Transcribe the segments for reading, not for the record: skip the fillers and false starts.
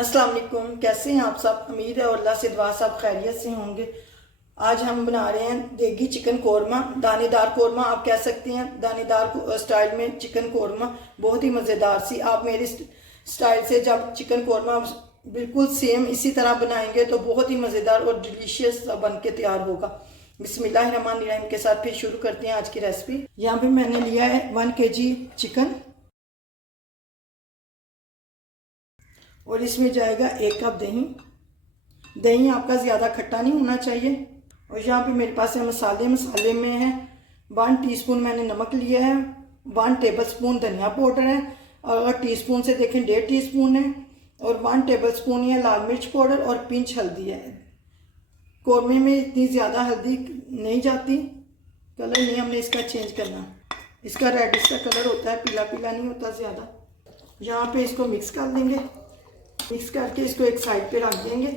अस्सलाम वालेकुम। कैसे हैं आप सब? उम्मीद है और अल्लाह से दुआ सब खैरियत से होंगे। आज हम बना रहे हैं देगी चिकन कोरमा, दानेदार कोरमा आप कह सकते हैं। दानेदार स्टाइल में चिकन कोरमा बहुत ही मज़ेदार सी। आप मेरे स्टाइल से जब चिकन कोरमा बिल्कुल सेम इसी तरह बनाएंगे तो बहुत ही मज़ेदार और डिलीशियस बन के तैयार होगा। बिस्मिल्लाहिर्रहमानिर्रहीम के साथ फिर शुरू करते हैं आज की रेसिपी। यहाँ पे मैंने लिया है 1 kg चिकन और इसमें जाएगा 1 कप दही। दही आपका ज़्यादा खट्टा नहीं होना चाहिए। और यहाँ पे मेरे पास है मसाले में है 1 टीस्पून मैंने नमक लिया है, 1 टेबलस्पून धनिया पाउडर है, और अगर टीस्पून से देखें 1.5 टीस्पून है, और 1 टेबलस्पून ये लाल मिर्च पाउडर और पिंच हल्दी है। कौरमे में इतनी ज़्यादा हल्दी नहीं जाती, कलर नहीं हमने इसका चेंज करना। इसका रेडिश का कलर होता है, पीला पीला नहीं होता ज़्यादा। यहाँ पे इसको मिक्स कर लेंगे। मिक्स करके इसको एक साइड पे रख देंगे।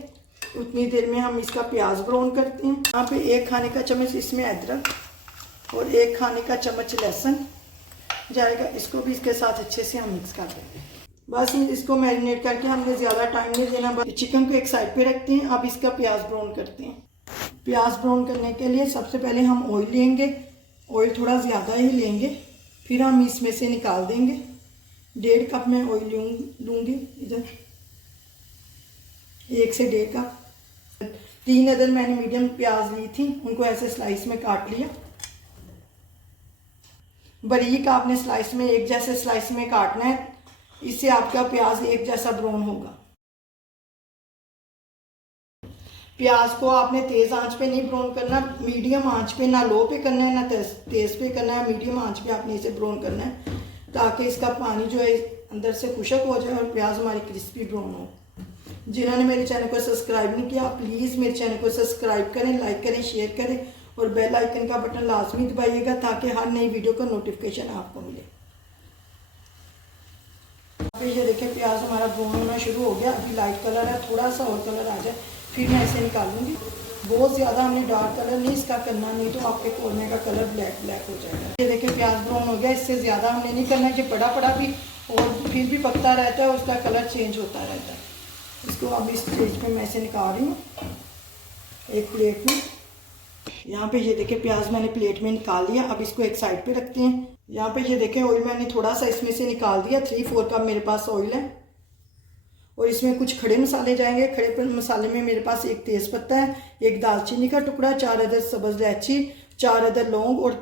उतनी देर में हम इसका प्याज ब्राउन करते हैं। यहाँ पे 1 खाने का चम्मच इसमें अदरक और 1 खाने का चम्मच लहसुन जाएगा। इसको भी इसके साथ अच्छे से हम मिक्स कर देंगे। बस इसको मैरिनेट करके हमने ज़्यादा टाइम नहीं देना। चिकन को एक साइड पे रखते हैं। अब इसका प्याज ब्राउन करते हैं। प्याज ब्राउन करने के लिए सबसे पहले हम ऑयल लेंगे। ऑयल थोड़ा ज़्यादा ही लेंगे, फिर हम इसमें से निकाल देंगे। 1.5 कप मैं ऑयल लूँगी। इधर 1 से 1.5 कप। 3 अदर मैंने मीडियम प्याज ली थी, उनको ऐसे स्लाइस में काट लिया। बारीक आपने स्लाइस में एक जैसे स्लाइस में काटना है, इससे आपका प्याज एक जैसा ब्राउन होगा। प्याज को आपने तेज़ आंच पे नहीं ब्राउन करना, मीडियम आंच पे, ना लो पे करना है ना तेज़ पे करना है। मीडियम आंच पे आपने इसे ब्राउन करना है ताकि इसका पानी जो है अंदर से खुशक हो जाए और प्याज हमारी क्रिस्पी ब्राउन हो। जिन्होंने मेरे चैनल को सब्सक्राइब नहीं किया प्लीज़ मेरे चैनल को सब्सक्राइब करें, लाइक करें, शेयर करें और बेल आइकन का बटन लाजमी दबाइएगा ताकि हर नई वीडियो का नोटिफिकेशन आपको मिले। ये देखें प्याज हमारा ब्राउन होना शुरू हो गया। अभी लाइट कलर है, थोड़ा सा और कलर आ जाए फिर मैं इसे निकालूंगी। बहुत ज़्यादा हमने डार्क कलर नहीं इसका करना, नहीं तो आपके कोरमे का कलर ब्लैक हो जाएगा। ये देखें प्याज ब्राउन हो गया। इससे ज़्यादा हमने नहीं करना है कि पड़ा भी और फिर भी पकता रहता है, उसका कलर चेंज होता रहता है। इसको अब इस स्टेज पे मैं इसे निकाल रही हूँ एक प्लेट में। यहाँ पे ये देखें प्याज मैंने प्लेट में निकाल लिया। अब इसको एक साइड पे रखते हैं। यहाँ पे ये देखें ऑयल मैंने थोड़ा सा इसमें से निकाल दिया। 3/4 कप मेरे पास ऑयल है और इसमें कुछ खड़े मसाले जाएंगे। खड़े मसाले में मेरे पास 1 तेज़पत्ता है, 1 दालचीनी का टुकड़ा, 4 अदर सब्ज़ इलायची, 4 अदर लौंग और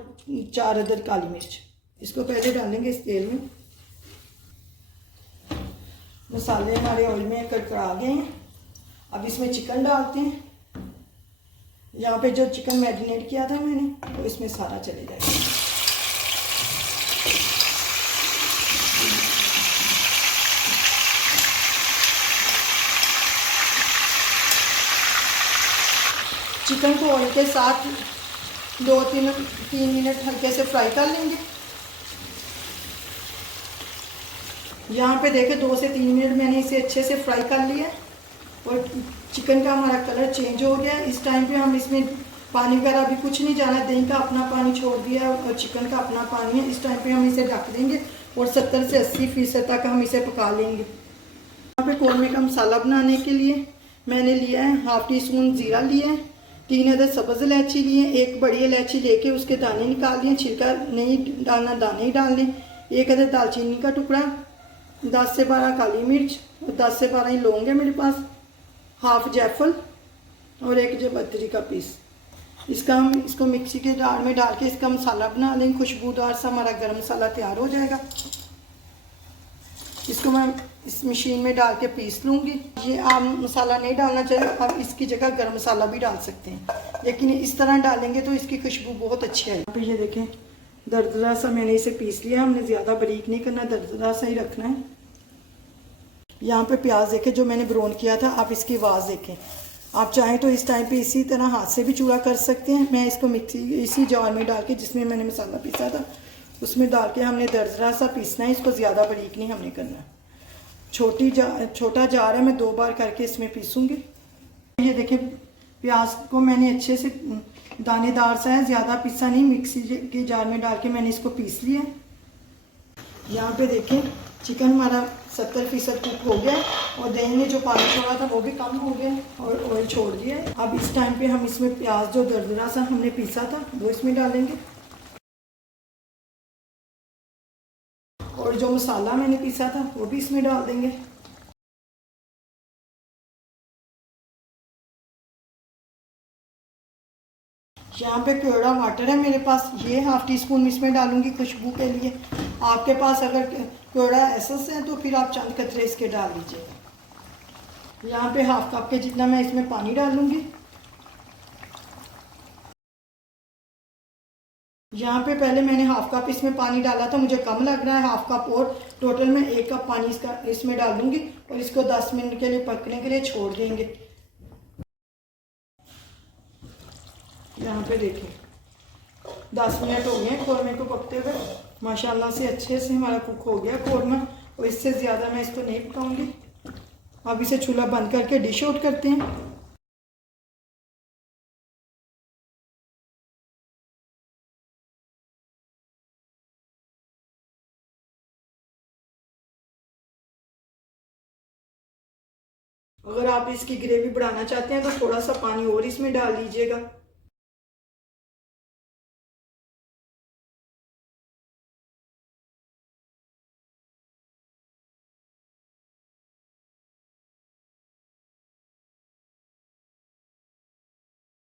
4 अदर काली मिर्च। इसको पहले डालेंगे इस तेल में। मसाले हमारे ऑयल में कड़कड़ा गए हैं। अब इसमें चिकन डालते हैं। यहाँ पे जो चिकन मैरिनेट किया था मैंने वो इसमें सारा चले जाएगा। चिकन को ऑयल के साथ 2-3 मिनट हल्के से फ्राई कर लेंगे। यहाँ पे देखें 2 से 3 मिनट मैंने इसे अच्छे से फ्राई कर लिया और चिकन का हमारा कलर चेंज हो गया। इस टाइम पे हम इसमें पानी वगैरह भी कुछ नहीं जाना, दही का अपना पानी छोड़ दिया और चिकन का अपना पानी है। इस टाइम पे हम इसे ढक देंगे और 70 से 80% तक हम इसे पका लेंगे। यहाँ पे कोरमे का मसाला बनाने के लिए मैंने लिया है 1/2 टीस्पून ज़ीरा लिया है, 3 अदर सब्ज़ इलायची लिए, 1 बड़ी इलायची लेके उसके दाने निकाल लिए, छिलका नहीं डालना, दाने ही डाल लें, 1 अदर दालचीनी का टुकड़ा, 10 से 12 काली मिर्च और 10 से 12 ही लौंग है मेरे पास, 1/2 जायफल और 1 जवैत्री का पीस। इसको मिक्सी के जार में डाल के इसका मसाला बना लेंगे। खुशबूदार सा हमारा गरम मसाला तैयार हो जाएगा। इसको मैं इस मशीन में डाल के पीस लूँगी। ये आप मसाला नहीं डालना चाहिए, आप इसकी जगह गरम मसाला भी डाल सकते हैं, लेकिन इस तरह डालेंगे तो इसकी खुशबू बहुत अच्छी है। यहाँ पे ये देखें दरदरा सा मैंने इसे पीस लिया। हमने ज़्यादा बारीक नहीं करना, दरदरा सा ही रखना है। यहाँ पे प्याज देखें जो मैंने ब्राउन किया था, आप इसकी आवाज़ देखें। आप चाहें तो इस टाइम पे इसी तरह हाथ से भी चूड़ा कर सकते हैं। मैं इसको मिक्सी इसी जार में डाल के जिसमें मैंने मसाला पीसा था उसमें डाल के हमने दरदरा सा पीसना है। इसको ज़्यादा बारीक नहीं हमने करना। छोटा जार है, मैं 2 बार करके इसमें पीसूँगी। ये देखें प्याज को मैंने अच्छे से दानेदार सा है, ज़्यादा पीसा नहीं, मिक्सी के जार में डाल के मैंने इसको पीस लिया। यहाँ पे देखें चिकन हमारा 70% कुक हो गया और दही ने जो पानी छोड़ा था वो भी कम हो गया और ऑयल छोड़ दिया। अब इस टाइम पे हम इसमें प्याज जो दरदरा सा हमने पीसा था वो इसमें डालेंगे और जो मसाला मैंने पीसा था वो भी इसमें डाल देंगे। यहाँ पे केवड़ा वाटर है मेरे पास, ये हाफ टी स्पून इसमें डालूंगी खुशबू के लिए। आपके पास अगर केवड़ा एसेंस है तो फिर आप चंद कतरे इसके डाल लीजिएगा। यहाँ पे हाफ कप के जितना मैं इसमें पानी डालूंगी। यहाँ पे पहले मैंने हाफ कप इसमें पानी डाला था, मुझे कम लग रहा है, हाफ कप और टोटल में 1 कप पानी इसमें डाल दूंगी और इसको 10 मिनट के लिए पकने के लिए छोड़ देंगे। यहाँ पे देखिए 10 मिनट हो गए कौरमे को पकते हुए, माशाल्लाह से अच्छे से हमारा कुक हो गया कौरमा और इससे ज़्यादा मैं इसको नहीं पकाऊंगी। अब इसे चूल्हा बंद करके डिश आउट करते हैं। अगर आप इसकी ग्रेवी बढ़ाना चाहते हैं तो थोड़ा सा पानी और इसमें डाल लीजिएगा।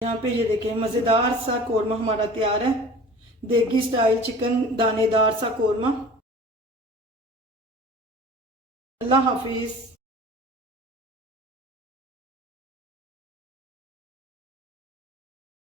यहाँ पे ये देखें मज़ेदार सा कौरमा हमारा तैयार है, देगी स्टाइल चिकन दानेदार सा कौरमा। अल्लाह हाफिज़।